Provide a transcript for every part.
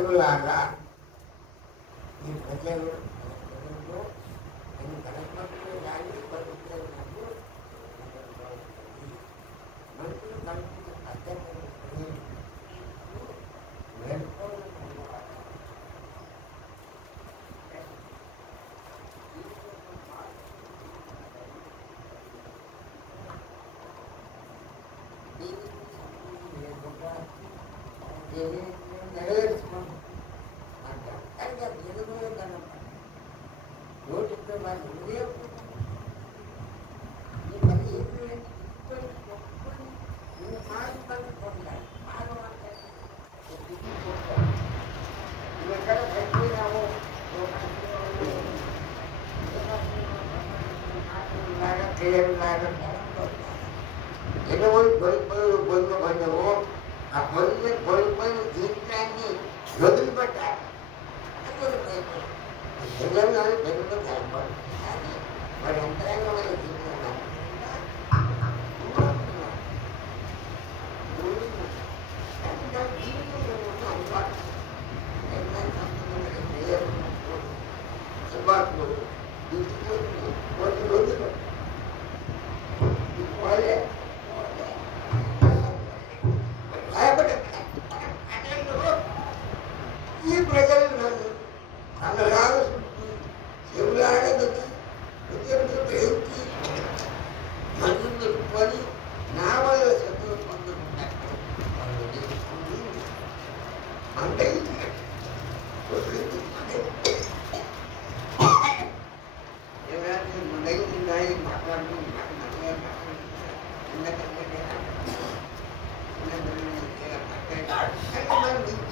నరులారా ఈ ప్రజలు నేను కనపడుతూ కానీ పడుతున్నప్పుడు మనుషులు కనుక అర్థం నెరవేర్చుకోండి అంటారు. కానీ అది ఎదుగుదల కనపడ నోటితో వాళ్ళు హృదయం ఈ పని ఏమి నువ్వు మాకు పడుకుంటాడు నువ్వు ఎక్కడ చనిపోయినావు చేయలాగా ఎటువంటి పొందబడినవో ఆ పొందిన జీవితాన్ని వదిలిపెట్టాలి. పిల్లలు పెరుగుతూ కనపడు కానీ వారి అంతరంగమైన జీవితం ఈ ప్రజలు అందరాలు ఎవరాడదు ప్రేమించి మనం పెట్టుకొని నా వల్ల చదువు పొందుకుంటారు అంటే ఎవరైనా మాట్లాడుతూ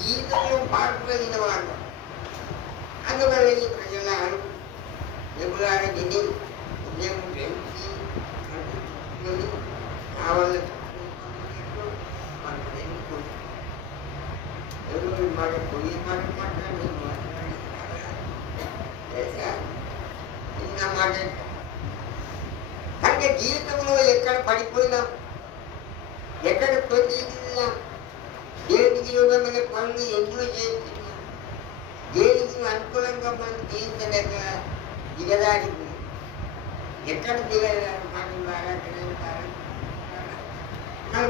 జీవితంలో మార్పు కలిగిన వాళ్ళు అందువల్ల ప్రజలను ఎవరైనా విని ఉద్యోగం ప్రేమించి కావాలి ఎవరు మాట పోయి మాట మాట్లాడి నిన్న మాట కనుక జీవితంలో ఎక్కడ పడిపోయినాం ఎక్కడ పొందినాం దేనికి యోగమైన పనులు ఎన్నో చేస్తున్నాం దేనికి అనుకూలంగా మనం జీవించలేక దిగదాడిపోయి ఎక్కడ దిగదారు మనం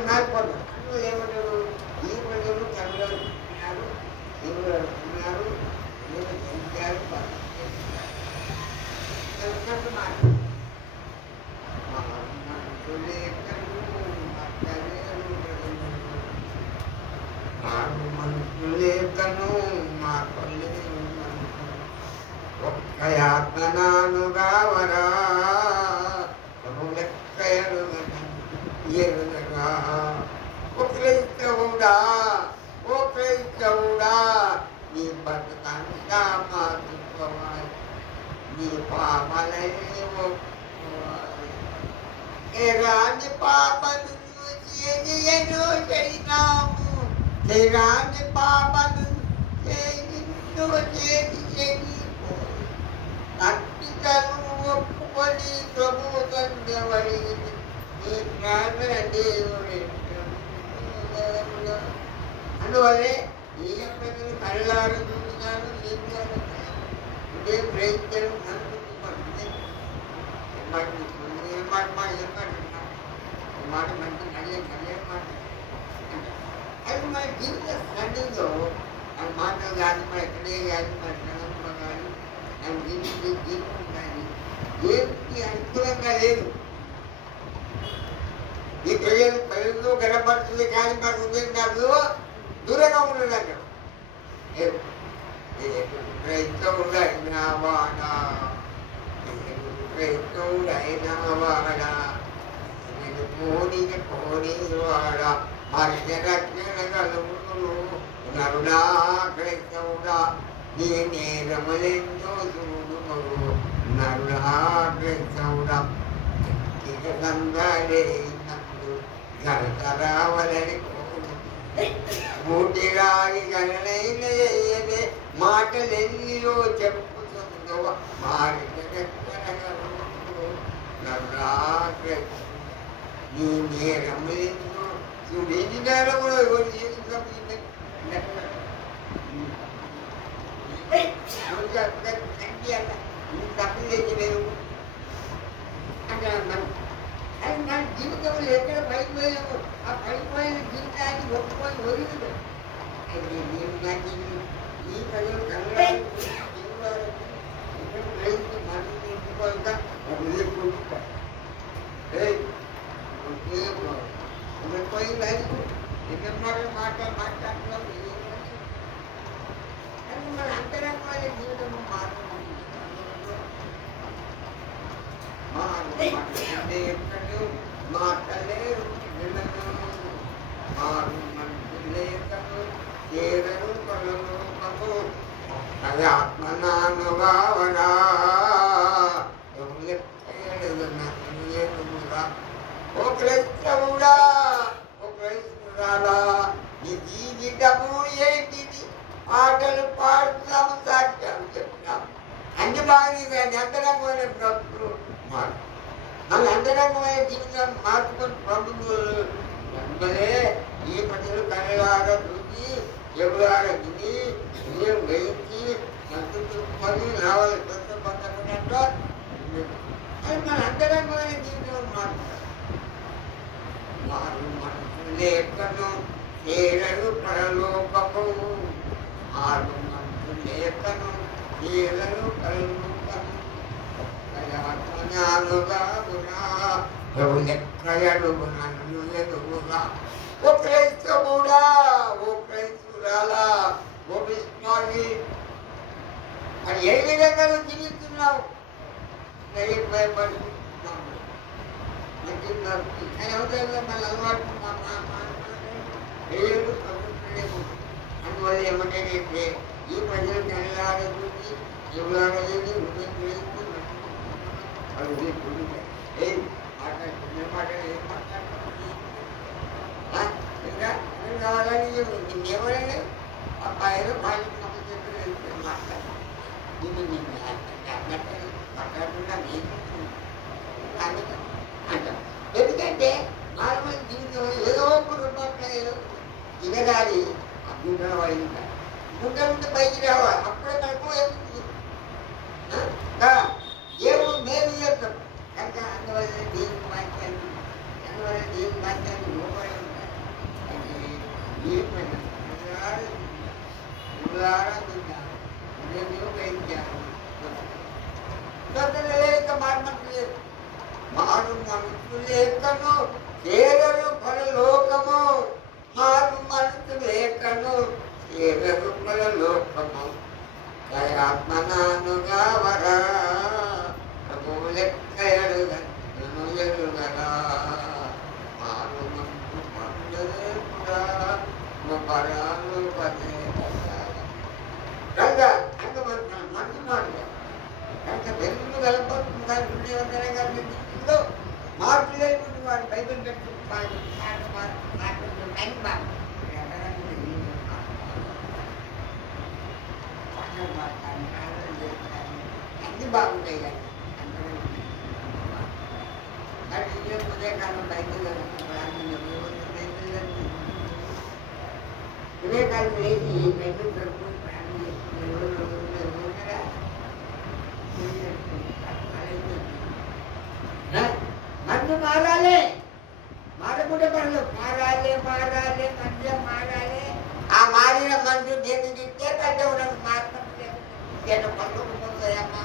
మారిపోతాం అందులో ఏమంటారు ఈ ప్రజలు కళ్ళు అనుకుంటున్నారు దేవుడు అనుకున్నారు నేను జయించారు మనుషులేకను మా కొల్లి ఒక్కయాత్మనాను రావరా ఎరుగగా ఓ క్రైస్తవుడా నీ బతుకంతా మార్చుకోవాలి నీ పాపలన్నీ ఒప్పుకోవాలి ఎరాని పాపను చేయను చేసినాము ఎరాని పాపను చేసి అట్టికను ఒప్పుకొని ప్రభు తండ్రి ఈ ప్రార్థన దేవుడు అందువల్లే ఈ ప్రజలు కళ్ళారు చూస్తున్నారు ఇదే ప్రయత్నం మాట మంచి కళ్యాణ మాట అది మన జీవిత స్టడీలో ఆ మాటలు కానీ మన ఎక్కడే కానీ మన క్షణంలో కానీ మన జీవితం కానీ దేవుడికి అనుకూలంగా లేదు. ఈ ప్రజలు కనపడుతుంది కానీ మన హృదయం కాదు దూరంగా ఉండదు. క్రైస్తవుడైన వాడా క్రైస్తవుడైన వాడా కోనివాడా మర్య రక్షణ కలుగును నరుడా క్రైస్తవుడా నీ నేరములెంతో చూడుము నరుడా క్రైస్తవుడా గంగాలేనప్పుడు గరతరావలని మూటిరాగి గణనైన ఏదే మాటలెన్నో చెప్పుతుందో నీ నేరములెన్నో చూడేది నేరములు ఎవరు చేసిన అది నేను నాకు ఈ ప్రజలు కన్నడానికి మనసు ఇంటిపోతా పోయింది అది ఎక్కడ మాట్లాడుతున్నాం మన అంతరంగమైన జీవితం మాట్లాడలేరు మారు మనసు లేఖను చేరను పరలోకము అది ఆత్మనానుభావనా ఓ క్రైస్తవుడా ఓ క్రైస్తవురాలా నీ జీవితము ఏంటిది పాటలు పాడుతున్నాము సాక్ష్యాలు చెప్తున్నాము అన్ని బాగా అంతరంగమైన ప్రభుత్వం మార్పు మన అంతరంగమైన జీవితం మార్చుకొని ప్రభుత్వం వెంబడే ఈ ప్రజలు కళ్ళలాగా చూసి ఎవలాగా తిని బియ్యం వేయించి సంతృప్తి రావాలి స్వచ్ఛపరచకుండా అది మన అంతరంగమైన జీవితం మార్చుతారు వారు మనసు లేఖను చేరడు పరలోకము ఆరు మనసు లేఖను చేరడు పరలోకము జ్ఞానుగా గుణా ప్రభు లెక్కయడుగునా నన్ను ఎదుగుగా ఓ క్రైస్తవుడా ఓ క్రైస్తవురాలా ఓ విశ్వాసి అది ఏ విధంగా నువ్వు జీవిస్తున్నావు భయపడుతున్నావు మన అలవాటు అందువల్ల ఏమంటే ఈ ప్రజలు కనలాగా చూసి ఎవలాగా కావాలని ఎవరైనా అబ్బాయిలు వాళ్ళు మాట్లాడారు మాట్లాడుతున్నా అంటాం ఎందుకంటే మానవ జీవితంలో ఏదో ఒక రూపంలో తినగాలి ఆ గుండెల వాడి గుండె నుండి పైకి రావాలి అప్పుడే తక్కువ దేవుడు మేలు చేస్తాం కనుక అందువల్ల దేవుని వాక్యాన్ని అందువల్ల దేవుని వాక్యాన్ని లోపడి ఉంటాయి అంటే ఏ పని లేక మారలేదు మారు మనసు లేకను చేరరు పరలోకము మారు మనసు లేకను చేరరు పరలోకము దయాత్మనానుగా వరా ప్రభువు లెక్కయడుగా ఎరుగరా మారు మనసు పండుగ పరాలు పదే కనుక మనసు మాట కనుక వెలుగు కలపడుతున్నారు ఉండేవందరే గారి జీవితంలో మార్పు లేకుండా వాడు బైబిల్ పెట్టుకుంటారు అన్ని బాగుంటాయి కానీ ఉదయకాలం బైబిల్ ఉదయకాలం లేచి బైబిల్ చదువుకుని ప్రాణం చేస్తున్నారు మనసు మారాలి మారకుండా పనులు మారాలి మధ్య మారాలి ఆ మారిన మనసు దేవుడికి ఇస్తే పెద్ద మార్పు పనులు పోతాయమ్మా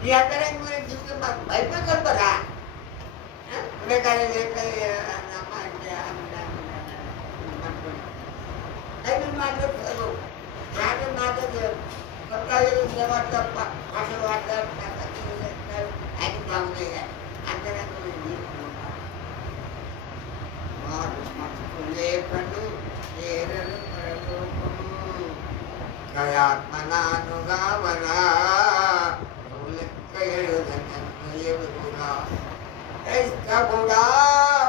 నీ అంతరంగ జీవితం మాకు బయట కలపరా ఉండకాలి మాట్లాడుతారు మాట్లాడు తప్ప అసలు మాట్లాడుతున్నారు అది బాగున్నాయి కానీ అంతరంగమైన జీవితం లేఖను చేరలు పరలోకము దయాత్మనానుగా వరా లెక్కయడుగా క్రైస్తవుడా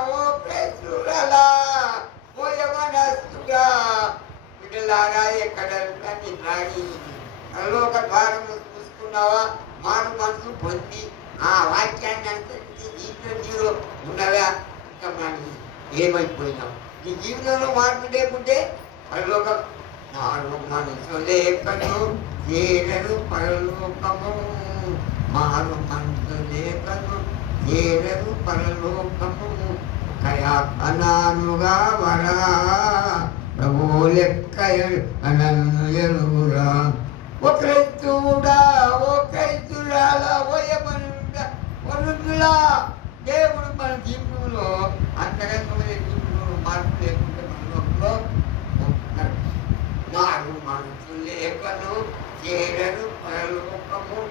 ఓ క్రైస్తువులా ఓ యవనస్తుడా బిడ్డలారా ఎక్కడ రాణి పరలోక ద్వారం చూసుకున్నావా మారు మనసు పొంది ఆ వాక్యాన్ని అనుసరించి జీవితం నీలో ఉన్నవా ఇంకా మనం ఏమైపోయినావు నీ జీవితంలో మార్పు లేకుంటే పరలోక మారు మనసు లేఖను చేరను పరలోకము మారు మనసు లేఖను చేరను పరలోకము కయాత్మనానుగా వరా లెక్క నన్ను ఎరుగురా ఓ క్రైస్తువుడా ఓ క్రైస్తురాల ఓయమనుడా వరుడులా దేవుడు మన జీవితంలో అంతరంగమైన జీవితంలో మార్పు లేకుంటే మనలో ఒక్కరు మారు మనసు లేకను చేరను పరలోకము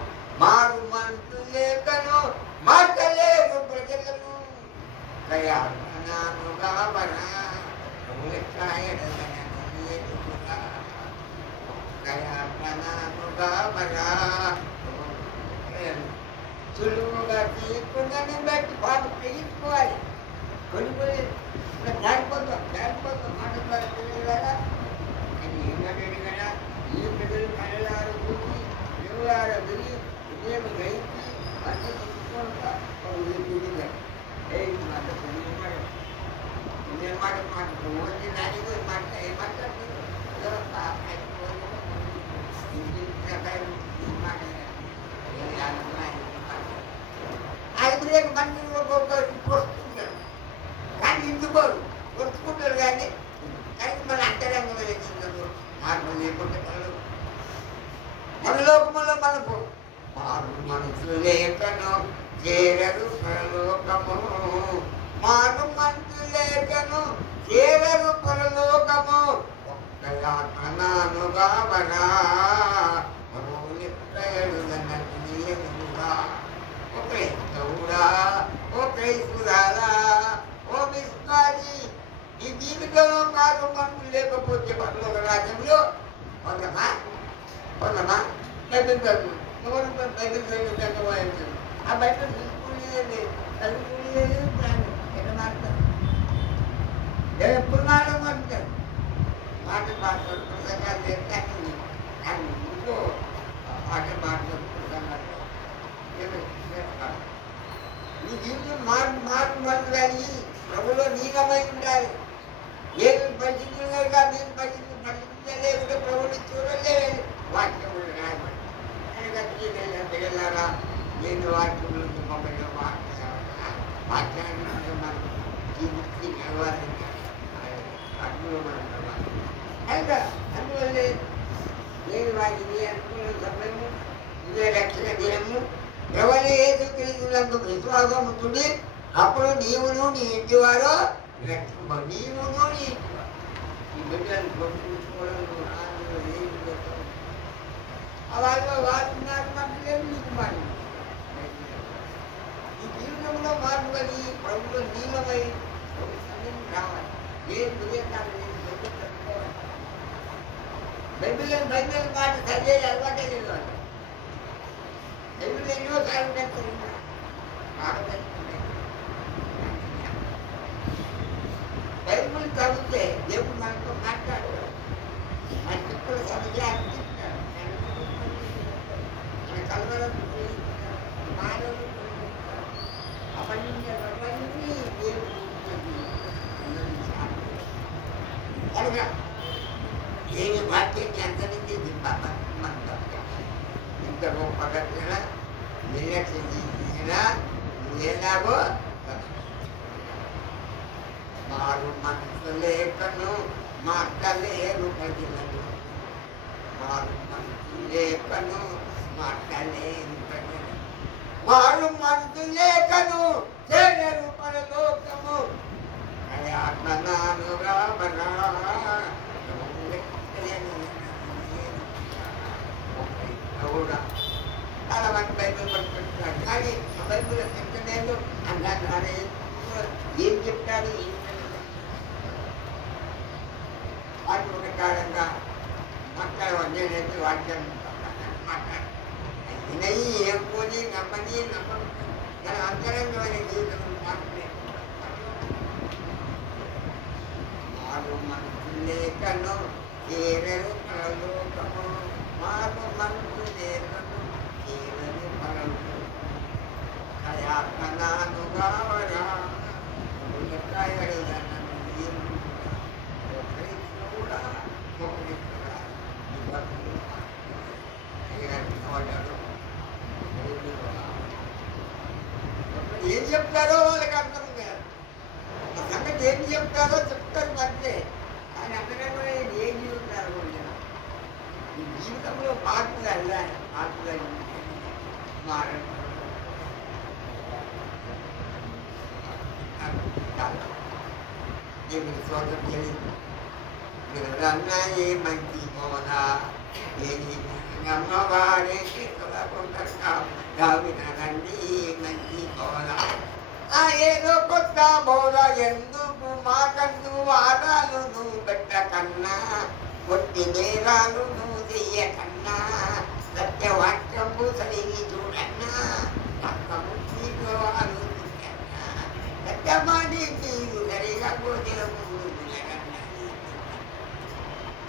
మారు మనసు లేకను మాటలేరు ప్రజలను కయానానుగా బరా సులువుగా తీసుకుందని బట్టి పాటు తీసుకోవాలి కొన్ని కొన్ని దానిపోతాం మాట్లాడాలి తెలియదు కదా అది ఏమన్నాడు కదా ఈ ప్రజలు కళ్ళారు చూసి దేవుడార విని ఉదయం గ్రహించి అన్ని తీసుకుంటా ఏ మాట ఓన్లీ దానికి మాట ఏమంటారు ఆయన మనుషులు కొట్టుకుంటారు కానీ ఇందుకోరు కొట్టుకుంటారు కానీ మన అంతరంగంలో వేస్తున్నారు మార్పు లేకుండా పరలోకములో మనకు మారు మనసు లేకను చేరరు పరలోకము మారు మనసు లేకను చేరరు పరలోకము ఒక్కయాత్మనానుగా బరా ఓ క్రైస్తవుడా ఓ క్రైస్తురాలా ఓ విశ్వాసి ఈ జీవితంలో మారు మనసు లేకపోతే పరలోక రాజ్యంలో పొందమా బైబిల్ చదువు ఆ బైబిల్ తీసుకునేది చదువుకునేది ఎక్కడ మాట్లాడు ఎప్పుడు మాట్లాడమంటారు మాట్లాడు ప్రసంగాలు చేస్తాను కానీ ఇంకో మాట్లాడు ప్రసంగాలు నీ జీవితం మార్పు కానీ ప్రభులో నీలమై ఉండాలి ఏమి పరిస్థితులుగా నేను పరిస్థితులు ప్రభుని చూడలేదు వాక్యములు రాయబడి పిల్లలారా నేను వాక్యములకు మమ్మల్ని వాక్యాన్ని మనం జీవించి నడవాలి అందులో మనం నడవాలి అయితే అందువల్లే నేను వాటిని అనుకున్న సమయము ఇదే రక్షణ దినము ఎవరి యేసుక్రీస్తునందు విశ్వాసముంది అప్పుడు నీవును నీ ఇంటి వారు నీవును నీ ఇంటి వారు ఈ బిడ్డలను కొట్టుకోవడం వాళ్ళు వాడుతున్నారు మాటలేదు నీకు మాట ఈ జీవితంలో మార్పు కానీ ప్రభుత్వం నీలమై ఒక సమయం రావాలి ఏం వివేకాలు పెట్టుకోవాలి బైబిల్ మాట చదివేది అలవాటే లేదు వాళ్ళు బైబిల్ ఎన్నోసార్లు పెట్టుకుంటా బైబిల్ చదివితే దేవుడు మనతో మాట్లాడు మన చిక్కుల సమస్య అనిపిస్తాడు మన కలవరం మానవులు అవన్నీ దేవుడు కనుక ఏమి వాక్యం ఎంతనికి ఇంత గొప్పగా నిర్లక్ష్యం చేసినా ఎలాగో మారు మనసు లేకను మాటలేరు ప్రజలను మారు మనసు లేకను మాటలేరు ప్రజలను మారు మనసు లేకను చేరరు పరలోకము అయాత్మనాను రామరా కూడా చాలా మంది బైబిల్ పట్టుకుంటున్నారు కానీ ఆ బైబిల్ చెప్తలేదు అన్నాడు ఏం చెప్తాడు ఏం వాటి ప్రకారంగా మాట్లాడవన్నీ వాక్యం మాట్లాడు వినయి ఏమని నమ్మని నమ్మకం తన అంతరంగమైన జీవితం మారు మనసు లేకను చేరరు పరలోకము మారు మనసు లేకను చేరరు పరలోకము అయాత్మనానుగా వరా ఏం చెప్తారో వాళ్ళకి అర్థం కాదు ఆ సంగతి ఏం చెప్తారో చెప్తారు మంచిదే కానీ అందరూ ఏం జీవితంలో మార్పులు వెళ్ళాలి, మార్పులు మారడం దేవుని స్తోత్రం తెలియదు. మీరు అన్నాయే మంచి బోధ ఏది నమ్మవారే వినండి మంచి బోధ. ఏదో కొత్త బోధ ఎందుకు మాకంటూ వాదాలు నువ్వు పెట్టకన్నా, కొట్టి నేరాలు నువ్వు చెయ్యకన్నా, సత్యవాక్యము సరిగి చూడన్నా, పక్కము నీకు ఆలోచించన్నా, సత్యమాని నీవు సరిగా గోచరము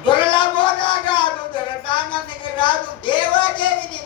దొరల బోధ కాదు, దొరటానికి రాదు, దేవాదేవిని